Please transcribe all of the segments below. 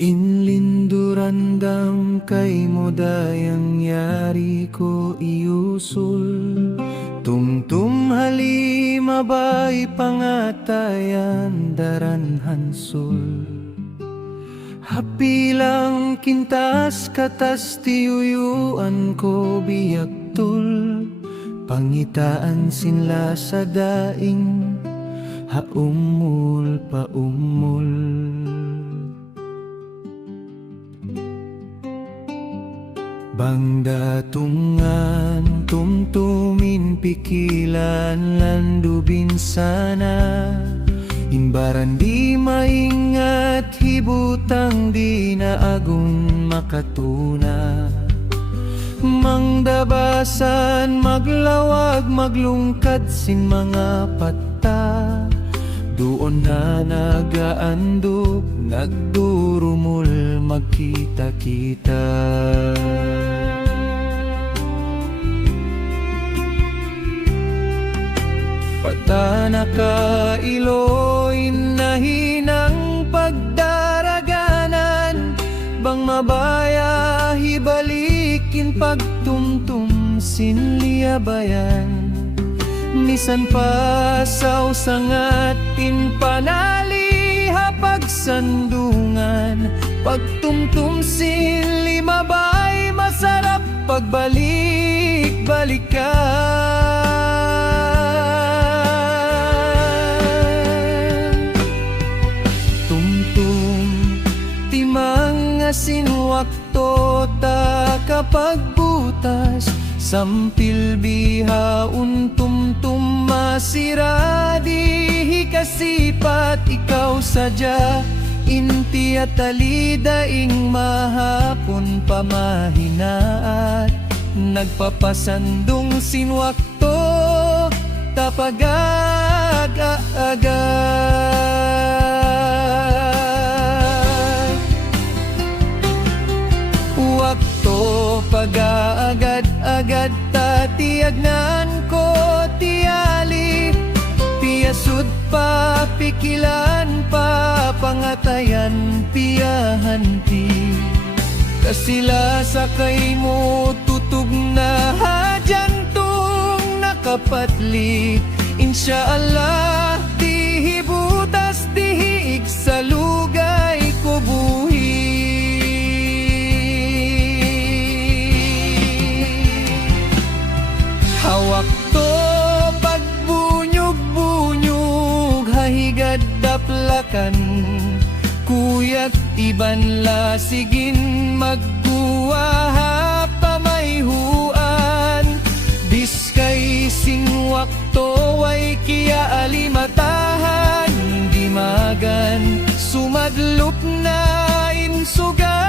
Inlindurandam kay mo dayang yari ko iusul. Tumtum halima bay pangatayan daranhan sul. Hapilang kintas katas tiyuyuan ko biyagtul. Pangitaan sinla sa daing haumul paumul. Bangda tungan tumtumin pikilan landubin sana. Imbaran di maingat hibutang di na agun makatuna. Mangdabasan maglawag maglungkad sin mga pata. Doon na nagaandog nagdurumul magkita-kita. Pata nakailoy nahinang pagdaraganan. Bang mabaya hibalikin pagtumtum sinliabayan. Nisan pasaw sangat pinpanaliha pagsandungan. Pagtumtum sinlimabay masarap pagbalik-balikan. Tumtum timang sinwakto ta kapag butas. Sampil bihaun tumtum masira di kasipat ikaw sadya. Inti at alidaing mahapon pamahinaat. Nagpapasandong sinwakto tapag-agad. Wakto pag-agad-agad tatiagnan ko tiali. Piyasud pa pikilan pa pangatayan piyahanti. Kasila sakay mo tutug na hadyantong nakapatli. Insyaallah dihibutas dihiig sa lugay ko buhi. Hawak to pagbunyog-bunyog hahigad daplakan. Kuya't iban lasigin magguwaha pamayhuan. Biskay singwak to way kiya alimatahan. Di magan sumadlop na insuga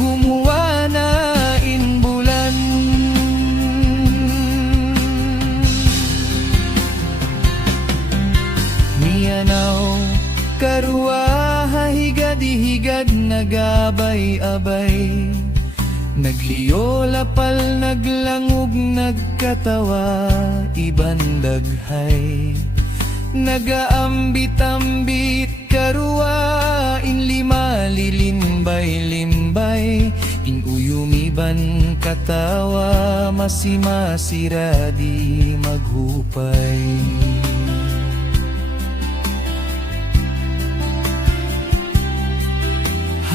gumuwa na inbulan. Miyanaw karwa higad-higad nagabay-abay. Nagliyolapal naglangog nagkatawa iban daghay. Nagaambit-ambit karwa inlima lilimbay-limbay. Inuyumiban katawa masimasira di maghupay.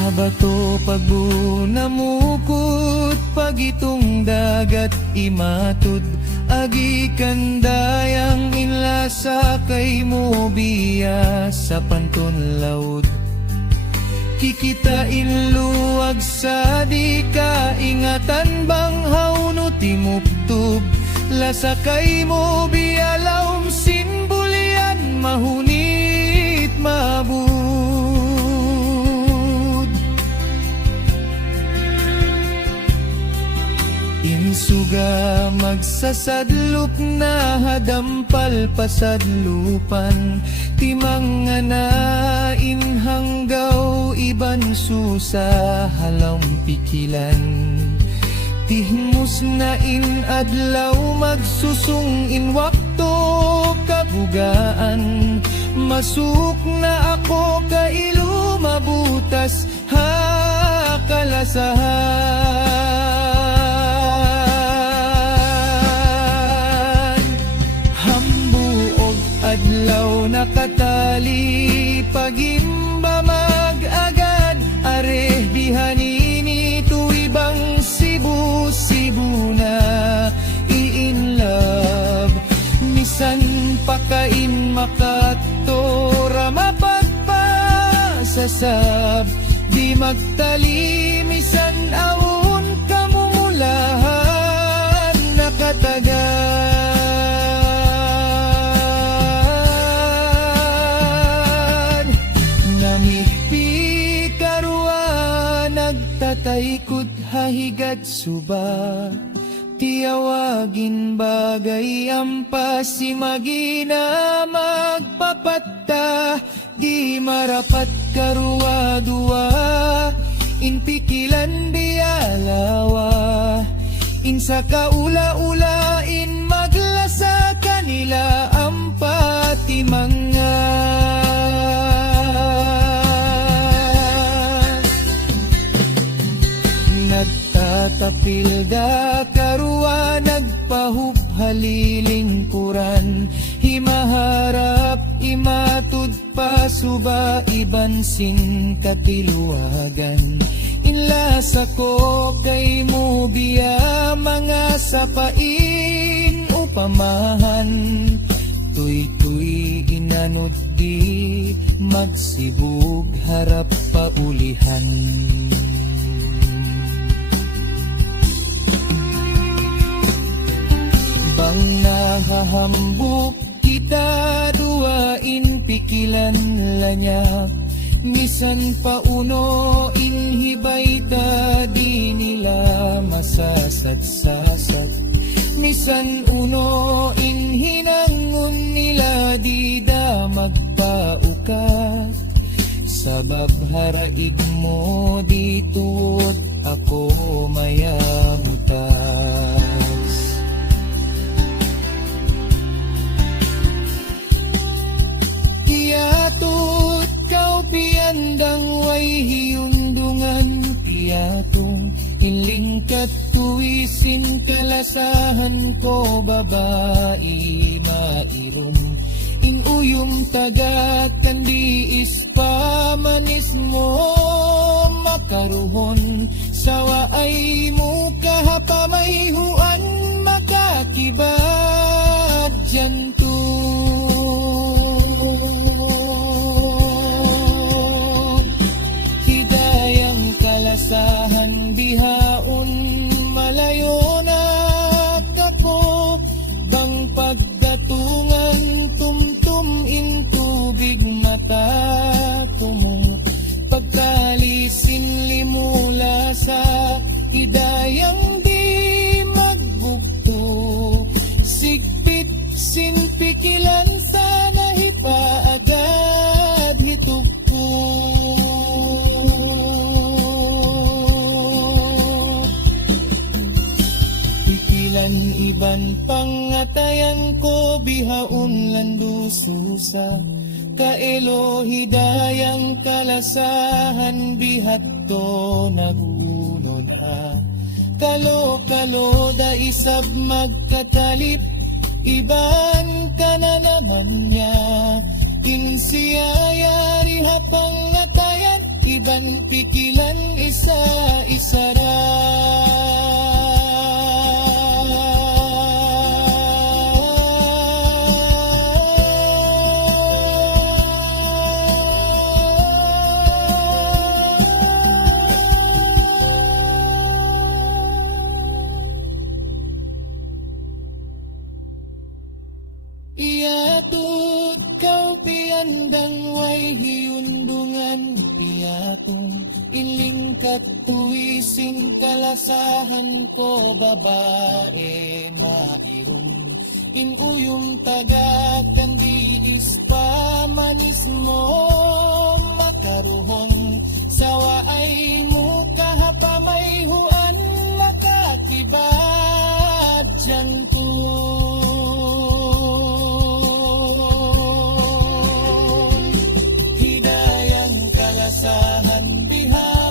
Habato pagbunamukot pagitong dagat imatud. Agi kandayang inlasa kay mo biya sa panton laud. Kikita inluwag sa di kaingatan banghaw no timuptub. Lasa kay mo biya laom sinbulian mahunit mabud. Insuga magsasadlup na hadampal pasadlupan. Timang nganain hanggaw iban susa halaw pikilan. Tihmus na inadlaw magsusung inwakto kabugaan. Masuk na ako kailo mabutas ha kalasahan. Hambuog adlaw nakatali, pagimba mag-agad, are dihanini tuwibang Cebu na i-in love. Misan pakain makatora mapagpasasab, di magtali misan awon kamumulahan nakatagad. Namihpi karwa nagtataykod hahigad suba, tiyawagin bagay ampas si magina magpapatta, di marapat karua dua, inpikilan biyalawa, insa kaula-ulain maglasa kanila ampati mga. Nagtatapil da karua nagpahuphalilingkuran, himaharap imatud pasuba ibansing katiluagan. Inlasa ko kay mo biya mga sapain upamahan, tuy-tuy inanod di magsibug harap paulihan. Bang nahahambuk kita duain pikilan lanyak, misan pauno inhibay ta di nila masasat-sasat, misan uno inhinangon nila di da magpaukat. Sabab haraig mo di tuod ako mayamutas. Tiyatut kau piandang way hiyundungan, tiyatong inlingkat tuwisin kalasahan ko babae mairum. Inuyum tagak kandi ispa manis mo makaruhon, sawa ay muka pamayhuan makakibad jantung. Hidayang kalasahan bihaon malayo na kako, bang pagdatungan tumtum in tubig mata tumo, pagkalisin limula sa hidayang di magbugto, sigpit sinpikilan sana hipaagad hitugpo. Pikilan iban pangatayan ko bihaon lando susa, kaelo hidayang kalasahan bihatto nagulo na. Kalo-kalo da isab magkatalip, iban ka na naman niya. Kinsiyayari hapang natayan, iban pikilan isa-isara. Iyatut kau piandang way hiyundungan, iyatong ilingkat tuwising kalasahan ko babae mairum. Inuyong tagakan di ispa manis mo makaruhon, sawa ay muka hapamayhuan makakibad jantung. Hidayang kalasahan biha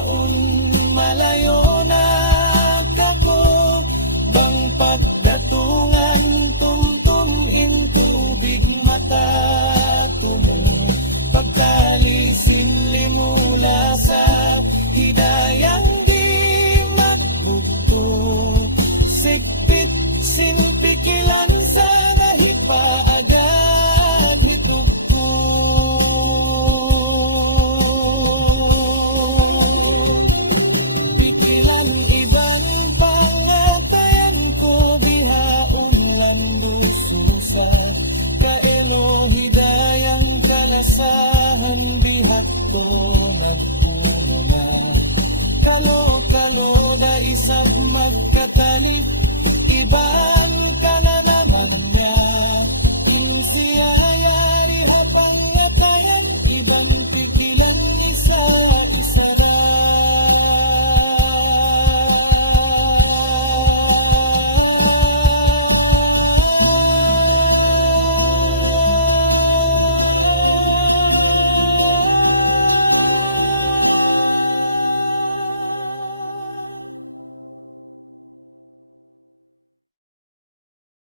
katalip iba